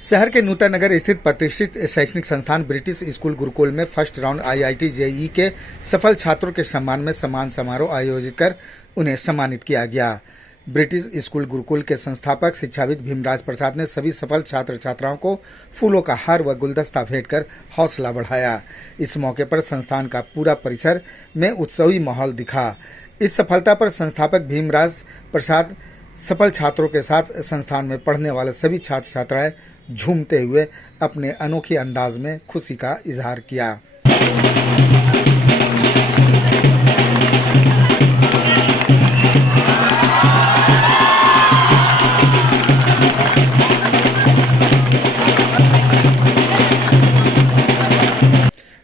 शहर के नूतन नगर स्थित प्रतिष्ठित शैक्षणिक संस्थान ब्रिटिश स्कूल गुरुकुल में फर्स्ट राउंड IIT JEE के सफल छात्रों के सम्मान में सम्मान समारोह आयोजित कर उन्हें सम्मानित किया गया। ब्रिटिश स्कूल गुरुकुल के संस्थापक शिक्षाविद भीमराज प्रसाद ने सभी सफल छात्र छात्राओं को फूलों का हार व गुलदस्ता भेंट कर हौसला बढ़ाया। इस मौके पर संस्थान का पूरा परिसर में उत्सवी माहौल दिखा। इस सफलता पर संस्थापक भीमराज प्रसाद सफल छात्रों के साथ संस्थान में पढ़ने वाले सभी छात्र छात्राएं झूमते हुए अपने अनोखे अंदाज में खुशी का इजहार किया।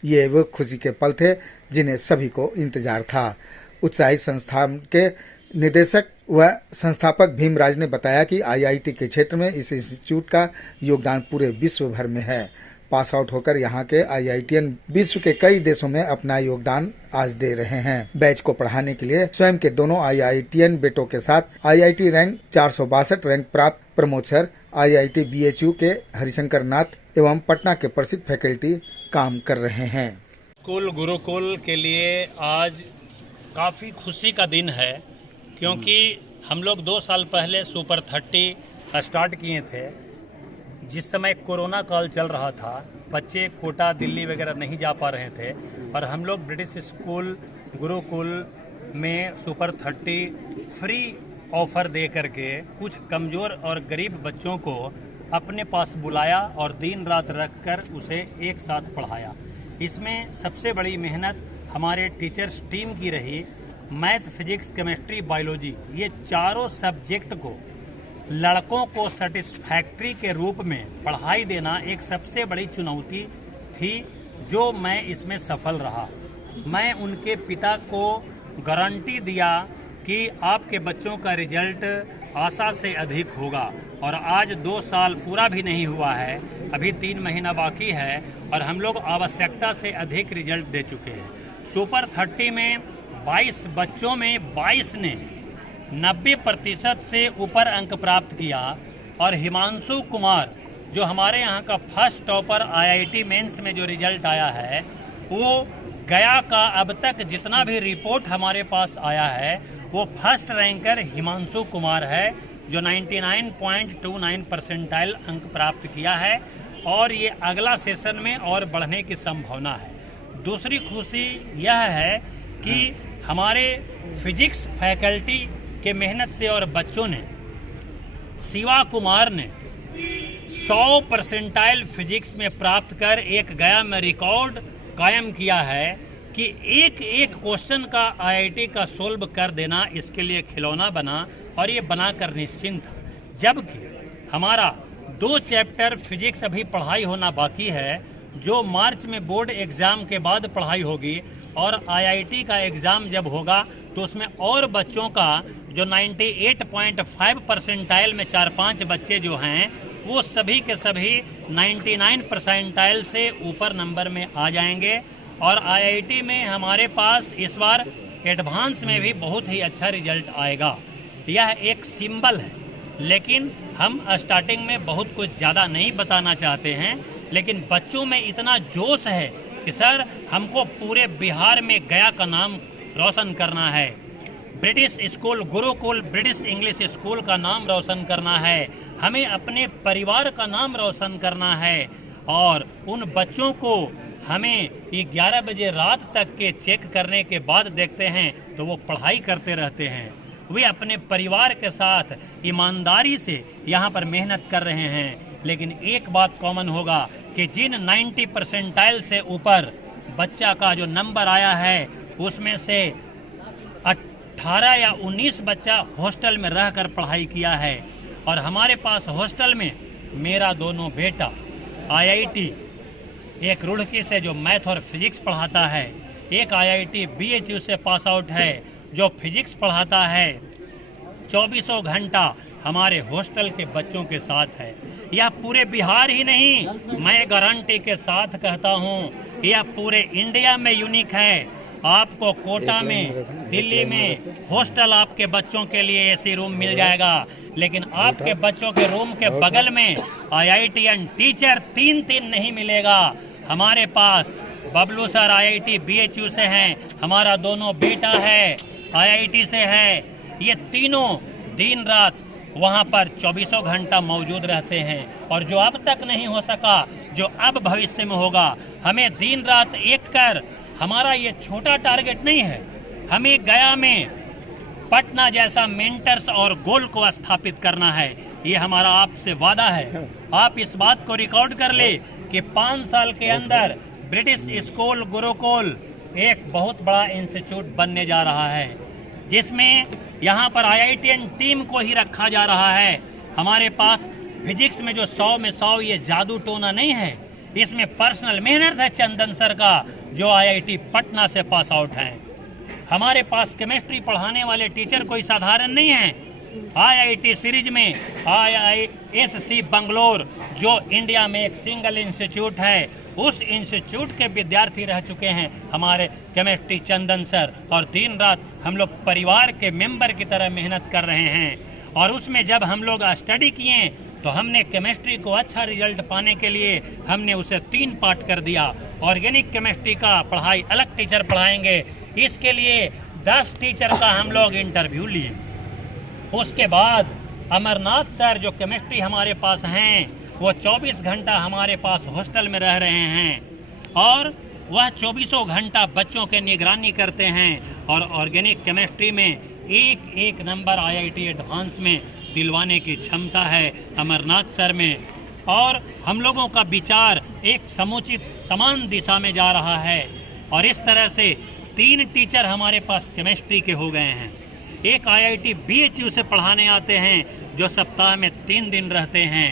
ये वो खुशी के पल थे जिन्हें सभी को इंतजार था। उत्साही संस्थान के निदेशक व संस्थापक भीमराज ने बताया कि IIT के क्षेत्र में इस इंस्टीट्यूट का योगदान पूरे विश्व भर में है। पास आउट होकर यहाँ के IITian विश्व के कई देशों में अपना योगदान आज दे रहे हैं। बैच को पढ़ाने के लिए स्वयं के दोनों IITian बेटों के साथ IIT रैंक 462 रैंक प्राप्त प्रमोद सर, IIT BHU के हरिशंकर नाथ एवं पटना के प्रसिद्ध फैकल्टी काम कर रहे हैं। स्कूल गुरुकुल के लिए आज काफ़ी खुशी का दिन है, क्योंकि हम लोग 2 साल पहले सुपर 30 स्टार्ट किए थे। जिस समय कोरोना काल चल रहा था, बच्चे कोटा दिल्ली वगैरह नहीं जा पा रहे थे और हम लोग ब्रिटिश स्कूल गुरुकुल में सुपर 30 फ्री ऑफर दे करके कुछ कमज़ोर और गरीब बच्चों को अपने पास बुलाया और दिन रात रखकर उसे एक साथ पढ़ाया। इसमें सबसे बड़ी मेहनत हमारे टीचर्स टीम की रही। मैथ, फिजिक्स, केमिस्ट्री, बायोलॉजी, ये चारों सब्जेक्ट को लड़कों को सेटिस्फैक्ट्री के रूप में पढ़ाई देना एक सबसे बड़ी चुनौती थी, जो मैं इसमें सफल रहा। मैं उनके पिता को गारंटी दिया कि आपके बच्चों का रिजल्ट आशा से अधिक होगा, और आज 2 साल पूरा भी नहीं हुआ है, अभी 3 महीना बाकी है और हम लोग आवश्यकता से अधिक रिजल्ट दे चुके हैं। सुपर 30 में 22 बच्चों में 22 ने 90% से ऊपर अंक प्राप्त किया, और हिमांशु कुमार जो हमारे यहाँ का फर्स्ट टॉपर IIT मेंस में जो रिजल्ट आया है, वो गया का अब तक जितना भी रिपोर्ट हमारे पास आया है वो फर्स्ट रैंकर हिमांशु कुमार है, जो 99.29 परसेंटाइल अंक प्राप्त किया है, और ये अगला सेशन में और बढ़ने की संभावना है। दूसरी खुशी यह है कि हमारे फिजिक्स फैकल्टी के मेहनत से और बच्चों ने, शिवा कुमार ने 100 परसेंटाइल फिजिक्स में प्राप्त कर एक गया में रिकॉर्ड कायम किया है कि एक एक क्वेश्चन का IIT का सोल्व कर देना इसके लिए खिलौना बना, और ये बनाकर निश्चिंत था। जबकि हमारा 2 चैप्टर फिजिक्स अभी पढ़ाई होना बाकी है, जो मार्च में बोर्ड एग्जाम के बाद पढ़ाई होगी, और IIT का एग्ज़ाम जब होगा तो उसमें और बच्चों का जो 98.5 परसेंटाइल में 4-5 बच्चे जो हैं, वो सभी के सभी 99 परसेंटाइल से ऊपर नंबर में आ जाएंगे, और IIT में हमारे पास इस बार एडवांस में भी बहुत ही अच्छा रिजल्ट आएगा। यह एक सिंबल है, लेकिन हम स्टार्टिंग में बहुत कुछ ज़्यादा नहीं बताना चाहते हैं, लेकिन बच्चों में इतना जोश है कि सर हमको पूरे बिहार में गया का नाम रोशन करना है, British school Gurukul British English school का नाम रोशन करना है, हमें अपने परिवार का नाम रोशन करना है। और उन बच्चों को हमें 11 बजे रात तक के चेक करने के बाद देखते हैं तो वो पढ़ाई करते रहते हैं। वे अपने परिवार के साथ ईमानदारी से यहाँ पर मेहनत कर रहे हैं, लेकिन एक बात कॉमन होगा कि जिन 90 परसेंटाइल से ऊपर बच्चा का जो नंबर आया है, उसमें से 18 या 19 बच्चा हॉस्टल में रहकर पढ़ाई किया है, और हमारे पास हॉस्टल में मेरा दोनों बेटा IIT एक रुड़की से जो मैथ और फिजिक्स पढ़ाता है, एक IIT BHU से पास आउट है जो फिजिक्स पढ़ाता है, 24 घंटा हमारे हॉस्टल के बच्चों के साथ है। यह पूरे बिहार ही नहीं, मैं गारंटी के साथ कहता हूँ, यह पूरे इंडिया में यूनिक है। आपको कोटा में, दिल्ली में हॉस्टल आपके बच्चों के लिए ऐसी रूम मिल जाएगा लेकिन आपके बच्चों के रूम के बगल में IITian टीचर 3 नहीं मिलेगा। हमारे पास बबलू सर IIT BHU से हैं, हमारा दोनों बेटा है IIT से है। ये तीनों दिन रात वहाँ पर 24 घंटा मौजूद रहते हैं, और जो अब तक नहीं हो सका, जो अब भविष्य में होगा, हमें दिन रात एक कर, हमारा ये छोटा टारगेट नहीं है, हमें गया में पटना जैसा मेंटर्स और गोल को स्थापित करना है। ये हमारा आपसे वादा है। आप इस बात को रिकॉर्ड कर ले कि 5 साल के अंदर ब्रिटिश स्कूल गुरुकुल एक बहुत बड़ा इंस्टीट्यूट बनने जा रहा है, जिसमें यहाँ पर IITian टीम को ही रखा जा रहा है। हमारे पास फिजिक्स में जो 100 में 100 ये जादू टोना नहीं है, इसमें पर्सनल मेहनत है चंदन सर का, जो IIT पटना से पास आउट हैं। हमारे पास केमिस्ट्री पढ़ाने वाले टीचर कोई साधारण नहीं है। IIT सीरीज में IISc बंगलोर, जो इंडिया में एक सिंगल इंस्टीट्यूट है, उस इंस्टीट्यूट के विद्यार्थी रह चुके हैं हमारे केमिस्ट्री चंदन सर, और दिन रात हम लोग परिवार के मेंबर की तरह मेहनत कर रहे हैं। और उसमें जब हम लोग स्टडी किए तो हमने केमिस्ट्री को अच्छा रिजल्ट पाने के लिए हमने उसे 3 पार्ट कर दिया। ऑर्गेनिक केमिस्ट्री का पढ़ाई अलग टीचर पढ़ाएंगे, इसके लिए 10 टीचर का हम लोग इंटरव्यू लिए। उसके बाद अमरनाथ सर जो केमिस्ट्री हमारे पास हैं, वो 24 घंटा हमारे पास हॉस्टल में रह रहे हैं, और वह 24 घंटा बच्चों के निगरानी करते हैं, और ऑर्गेनिक केमिस्ट्री में एक नंबर IIT एडवांस में दिलवाने की क्षमता है अमरनाथ सर में। और हम लोगों का विचार एक समुचित समान दिशा में जा रहा है, और इस तरह से 3 टीचर हमारे पास केमिस्ट्री के हो गए हैं। एक IIT BHU से पढ़ाने आते हैं, जो सप्ताह में 3 दिन रहते हैं।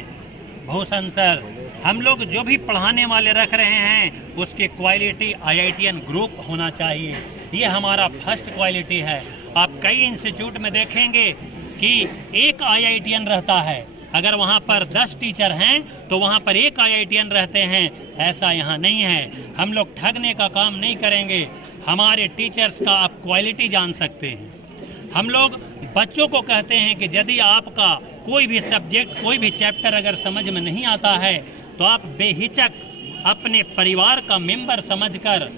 भूषण सर, हम लोग जो भी पढ़ाने वाले रख रहे हैं उसकी क्वालिटी IITian ग्रुप होना चाहिए, ये हमारा फर्स्ट क्वालिटी है। आप कई इंस्टीट्यूट में देखेंगे कि एक IITian रहता है, अगर वहाँ पर 10 टीचर हैं तो वहाँ पर एक IITian रहते हैं, ऐसा यहाँ नहीं है। हम लोग ठगने का काम नहीं करेंगे। हमारे टीचर्स का आप क्वालिटी जान सकते हैं। हम लोग बच्चों को कहते हैं कि यदि आपका कोई भी सब्जेक्ट, कोई भी चैप्टर अगर समझ में नहीं आता है तो आप बेहिचक अपने परिवार का मेंबर समझकर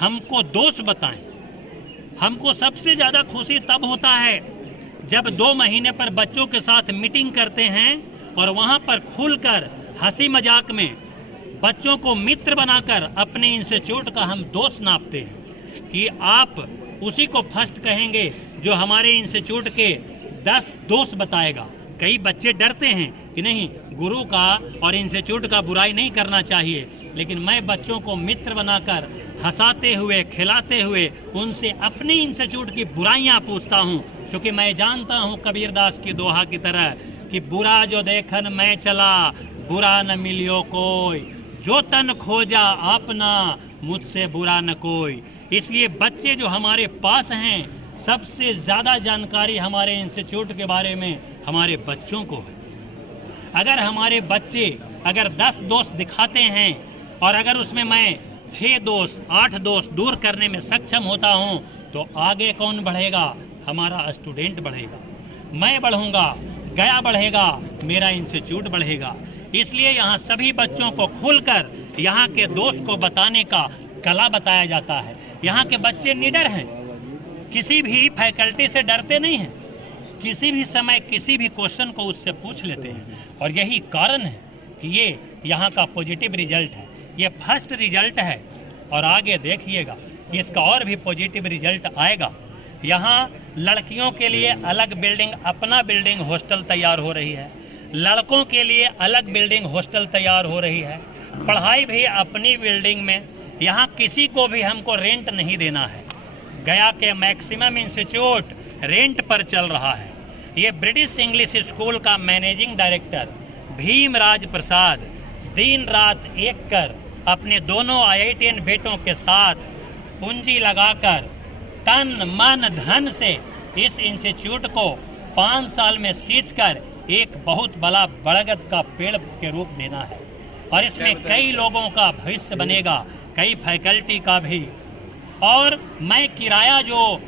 हमको दोष बताएं। हमको सबसे ज़्यादा खुशी तब होता है जब 2 महीने पर बच्चों के साथ मीटिंग करते हैं और वहाँ पर खुलकर हंसी मजाक में बच्चों को मित्र बनाकर अपने इंस्टीट्यूट का हम दोष नापते हैं कि आप उसी को फर्स्ट कहेंगे जो हमारे इंस्टीट्यूट के 10 दोस्त बताएगा। कई बच्चे डरते हैं कि नहीं, गुरु का और इंस्टीट्यूट का बुराई नहीं करना चाहिए, लेकिन मैं बच्चों को मित्र बनाकर हंसाते हुए, खिलाते हुए उनसे अपने इंस्टीट्यूट की बुराइयां पूछता हूं, क्योंकि मैं जानता हूं कबीरदास की दोहा की तरह कि बुरा जो देखन मैं चला, बुरा न मिलियो कोई, जो तन खोजा अपना, मुझसे बुरा न कोई। इसलिए बच्चे जो हमारे पास हैं, सबसे ज़्यादा जानकारी हमारे इंस्टीट्यूट के बारे में हमारे बच्चों को है। अगर हमारे बच्चे अगर 10 दोस्त दिखाते हैं और अगर उसमें मैं 6 दोस्त 8 दोस्त दूर करने में सक्षम होता हूं, तो आगे कौन बढ़ेगा? हमारा स्टूडेंट बढ़ेगा, मैं बढ़ूंगा, गया बढ़ेगा, मेरा इंस्टीट्यूट बढ़ेगा। इसलिए यहाँ सभी बच्चों को खुलकर यहाँ के दोस्त को बताने का कला बताया जाता है। यहाँ के बच्चे निडर हैं, किसी भी फैकल्टी से डरते नहीं हैं, किसी भी समय किसी भी क्वेश्चन को उससे पूछ लेते हैं, और यही कारण है कि ये यहाँ का पॉजिटिव रिजल्ट है। ये फर्स्ट रिजल्ट है, और आगे देखिएगा इसका और भी पॉजिटिव रिजल्ट आएगा। यहाँ लड़कियों के लिए अलग बिल्डिंग, अपना बिल्डिंग हॉस्टल तैयार हो रही है, लड़कों के लिए अलग बिल्डिंग हॉस्टल तैयार हो रही है, पढ़ाई भी अपनी बिल्डिंग में। यहाँ किसी को भी हमको रेंट नहीं देना है। गया के मैक्सिमम इंस्टीट्यूट रेंट पर चल रहा है। ये ब्रिटिश इंग्लिश स्कूल का मैनेजिंग डायरेक्टर भीमराज प्रसाद दिन रात एक कर अपने दोनों IITian बेटों के साथ पूंजी लगाकर तन मन धन से इस इंस्टीट्यूट को 5 साल में सींचकर एक बहुत बड़ा बरगद का पेड़ के रूप देना है, और इसमें कई लोगों का भविष्य बनेगा, कई फैकल्टी का भी। और मैं किराया जो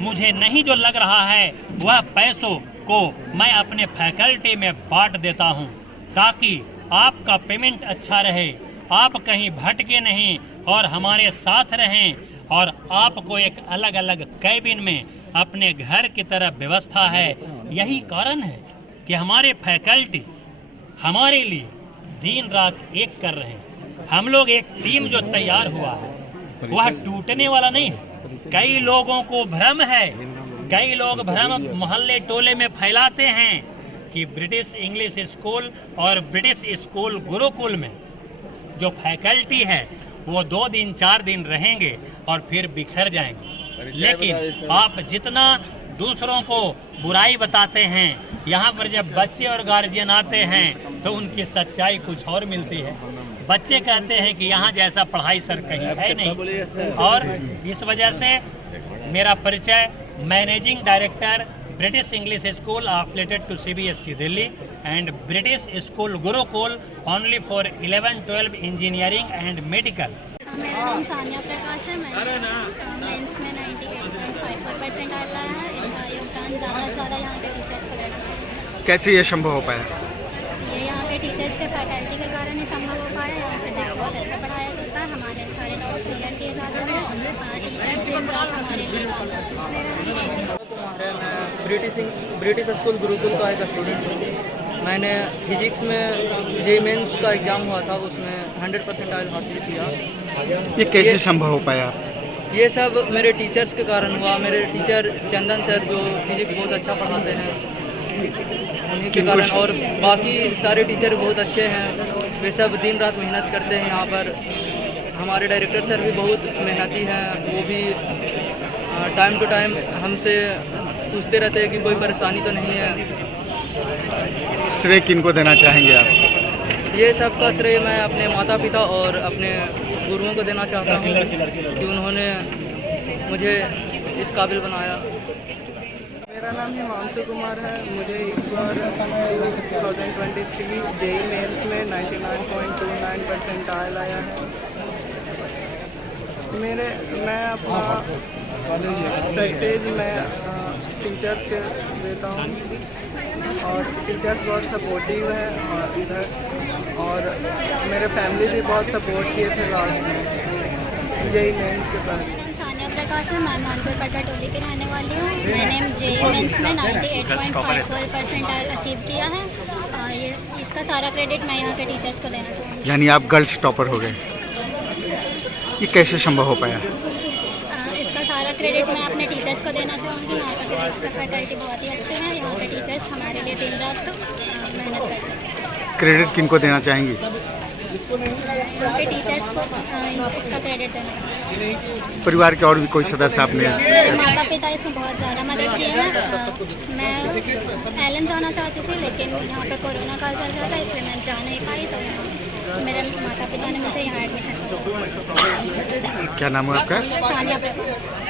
मुझे नहीं जो लग रहा है वह पैसों को मैं अपने फैकल्टी में बांट देता हूं, ताकि आपका पेमेंट अच्छा रहे, आप कहीं भटके नहीं और हमारे साथ रहें। और आपको एक अलग अलग कैबिन में अपने घर की तरह व्यवस्था है। यही कारण है कि हमारे फैकल्टी हमारे लिए दिन रात एक कर रहे हैं। हम लोग एक टीम जो तैयार हुआ है वह टूटने वाला नहीं है। कई लोगों को भ्रम है, कई लोग भ्रम मोहल्ले टोले में फैलाते हैं कि ब्रिटिश इंग्लिश स्कूल और ब्रिटिश स्कूल गुरुकुल में जो फैकल्टी है वो 2 दिन 4 दिन रहेंगे और फिर बिखर जाएंगे। लेकिन आप जितना दूसरों को बुराई बताते हैं, यहाँ पर जब बच्चे और गार्जियन आते हैं तो उनकी सच्चाई कुछ और मिलती है। बच्चे कहते हैं कि यहाँ जैसा पढ़ाई सर कहीं है नहीं। और इस वजह से मेरा परिचय managing director British English school affiliated to CBSE Delhi and British school Gurukul only for 11-12 engineering and medical. मेरा नाम सानिया प्रकाश है। मैंने मेंस में 98.54% आया है। इसका योगदान ज़्यादा से ज़्यादा यहाँ पे टीचर्स को देना चाहिए। कैसे ये संभव हो पाया? ये यहाँ पे टीचर्स के फैकल्टी के कारण ही संभव हो पाया। यहाँ पे फिजिक्स बहुत अच्छा पढ़ाया जाता है, हमारे सारे नोट्स क्लियर किए जाते हैं, टीचर्स दिन रात हमारे लिए काम करते हैं। मैं ब्रिटिश स्कूल गुरुकुल का एक स्टूडेंट हूँ। मैंने फिजिक्स में जे मेंस का एग्ज़ाम हुआ था, उसमें 100% हासिल किया। ये कैसे संभव हो पाया? ये सब मेरे टीचर्स के कारण हुआ। मेरे टीचर चंदन सर जो फिजिक्स बहुत अच्छा पढ़ाते हैं, उन्हीं के कारण। और बाकी सारे टीचर बहुत अच्छे हैं, वे सब दिन रात मेहनत करते हैं यहाँ पर। हमारे डायरेक्टर सर भी बहुत मेहनती हैं, वो भी टाइम टू टाइम हमसे पूछते रहते हैं कि कोई परेशानी तो नहीं है। श्रेय किनको देना चाहेंगे आप? ये सब का श्रेय मैं अपने माता पिता और अपने गुरुओं को देना चाहता हूँ कि उन्होंने मुझे इस काबिल बनाया। मेरा नाम हिमांशु कुमार है। मुझे इस बार 2023 जेई मेंस में 99.29% आया है। मैं अपना सक्सेस मैं टीचर्स के देता हूँ और टीचर्स बहुत सपोर्टिव है और इधर और मेरे फैमिली भी बहुत सपोर्ट किए थे लास्ट में जेई मेंस के बाद। सानिया प्रकाश है। मैं मानपुर पट्टा टोली की रहने वाली हूँ। मैंने जेई मेंस में 98.54% अचीव किया है और ये इसका सारा क्रेडिट मैं यहाँ के टीचर्स को देना चाहूँगी। यानी आप गर्ल्स टॉपर हो गए। ये कैसे संभव हो पाया? इसका सारा क्रेडिट मैं अपने टीचर्स को देना चाहूँगी। यहाँ का फिजिक्स का फैकल्टी बहुत ही अच्छे हैं। यहाँ के टीचर्स हमारे लिए दिन रात मेहनत करते हैं। क्रेडिट किनको देना चाहेंगी? यहाँ के टीचर्स को इसका क्रेडिट देना चाहूँगी। परिवार के और भी कोई सदस्य आपने? माता पिता इसमें बहुत ज़्यादा मदद किए हैं। मैं एलन जाना चाहती थी, लेकिन यहाँ पे कोरोना काल चल रहा था, इसलिए मैं जा नहीं पाई। तो यहाँ मेरे माता पिता ने मुझे यहाँ एडमिशन कराया। क्या नाम है आपका? सानिया प्रकाश।